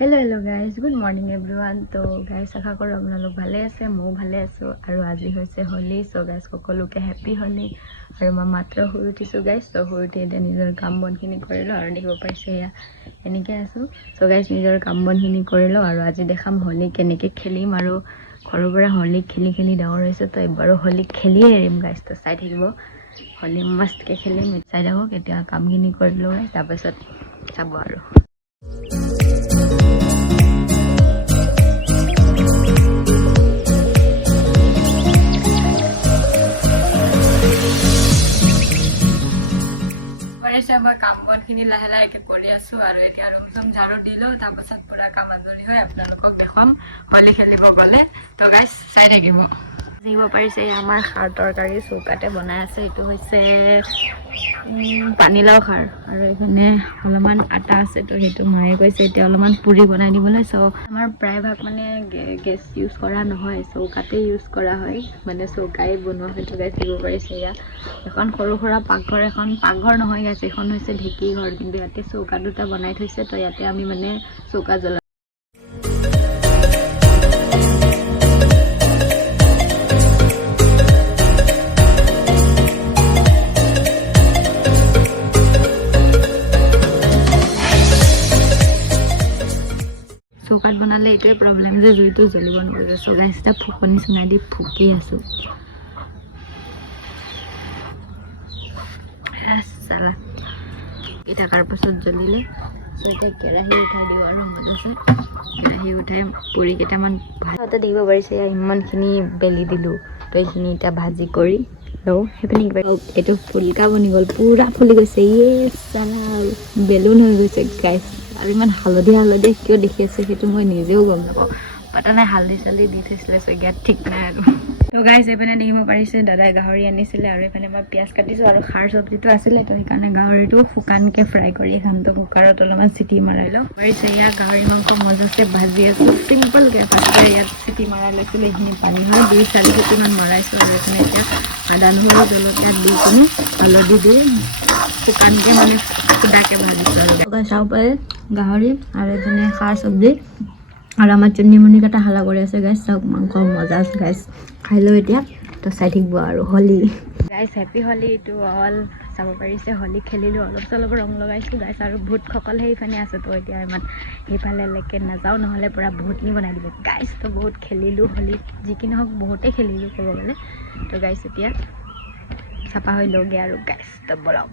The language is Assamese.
Hello guys good morning everyone. तो गाइज आशा करो आपलोग भाले आछे मो भाले आछो और आज होइसे होली। सो गाइज सकलोके हैप्पी होली। और मैं मात्र शुई उठिছোঁ गाइज। तो शुई उठि एतिया निजर काम बनखिनि करिलो और देखिब पाइছে या एनेके आछो। सो गाइज निजर काम बनखिनि करिलो और आज देखाम होली केनेके खेलिम और घৰৰ পৰা होली खेली खेली डाঙर হৈছে। तो एबारो होली खेलिए एरिम गाइज। तो चाই থাকিব होली मस्तके खेलिम चाই থাকক। এতিয়া কামখিনি কৰিলো গাইজ তাৰপিছত চাব আৰু मैं काम बनखिनि लाहे लाहेके करि आছো और एतिया रुम सुम झाड़ू दिलो তাৰপাছত পুৰা কাম আজৰি হৈ আপোনালোকক দেখাম होली खेलिब गले। तो गाइस চাই থাকিব। দেখিব পাৰিছে আমাৰ খাৰ তৰকাৰী চৌকাতে বনাই আছে। এটো হৈছে পানীলাও খাৰ আৰু এখানে অলপমান আটা আছে। তো হেতু মায়ে কৈছে এতিয়া অলপমান পুৰি বনাই দিবলৈ। সো আমাৰ প্ৰায় ভাগ মানে গেছ ইউজ কৰা নহয়, চৌকাতে ইউজ কৰা হয়, মানে চৌকাই বনোৱা হয়। তো গাইস দিব পাৰিছে ইয়া এখন সৰু সৰা পাকঘৰ, এখন পাকঘৰ নহয় গাইস, এখন হৈছে ঢেকি ঘৰ, কিন্তু ইয়াতে চৌকা দুটা বনাই থৈছে। তো ইয়াতে আমি মানে চৌকা জ্বলা চৌকাত বনালে এইটোৱে প্ৰব্লেম যে জুইটো জ্বলিব নোৱাৰে। সো গাইস এটা ফুকনি চুনাই দি ফুকি আছো। সালা এটা কার পাছত জ্বলিলে। সো এটা কেৰাহী উঠাই দিও আৰু মজা কেৰাহী উঠাই পুৰি কেইটামান ভাতে দিব পাৰিছে। ইমানখিনি বেলি দিলো। তো এইখিনি এটা ভাজি কৰি লওঁ। সেইপিনে কিবা এইটো ফুলকা বনি গ'ল, পুৰা ফুলি গৈছে। ইয়ে সালা বেলুন হৈ গৈছে গাইস। আৰু ইমান হালধীয়া হালধীয়া কিয় দেখি আছে সেইটো মই নিজেও গম নাপাওঁ। পাতা নাই হালধি চালধি দি থৈছিলে ইয়াত ঠিক নাই আৰু। তো গাইস এইপিনে দেখিব পাৰিছে দাদাই গাহৰি আনিছিলে আৰু এইপিনে মই পিঁয়াজ কাটিছোঁ আৰু খাৰ চব্জিটো আছিলে। তো সেইকাৰণে গাহৰিটো শুকানকৈ ফ্ৰাই কৰি খাম। তো কুকাৰত অলপমান চিটি মাৰাই লওঁ। পাৰিছে ইয়াত গাহৰি মাংস মজাছে ভাজি আছোঁ চিম্পলকৈ। ফাৰ্ষ্টে ইয়াত চিটি মৰাই লৈছিলোঁ, এইখিনি পানী হয় 2-4 চিটিমান মৰাইছোঁ আৰু এইপিনে এতিয়া আদা নহৰু জলকীয়া দি কিনে হালধি দি শুকানকৈ মানে সুদাকৈ ভাজিছোঁ আৰু চাব পাৰে গাহৰি আৰু এইপিনে খাৰ চব্জি আৰু আমাৰ চুন্নিমুনি কাটা হালা কৰি আছে গাইছ। চাওক মাংস মজা আছে গাইছ, খাই লওঁ এতিয়া। তো চাই থাকিব আৰু হোলী গাইছ। Happy Holi to all. চাব পাৰিছে হোলী খেলিলোঁ, অলপ চলপ ৰং লগাইছোঁ গাইছ। আৰু ভূতসকল সেইফালে আছে। তো এতিয়া ইমান সেইফালেলৈকে নাযাওঁ, নহ'লে পূৰা ভূতনি বনাই দিব গাইছ। তো বহুত খেলিলোঁ হোলী, যি কি নহওক বহুতেই খেলিলোঁ ক'ব গ'লে। তো গাইছ এতিয়া চাফা হৈ লওঁগৈ আৰু গাইছ। তো বলক।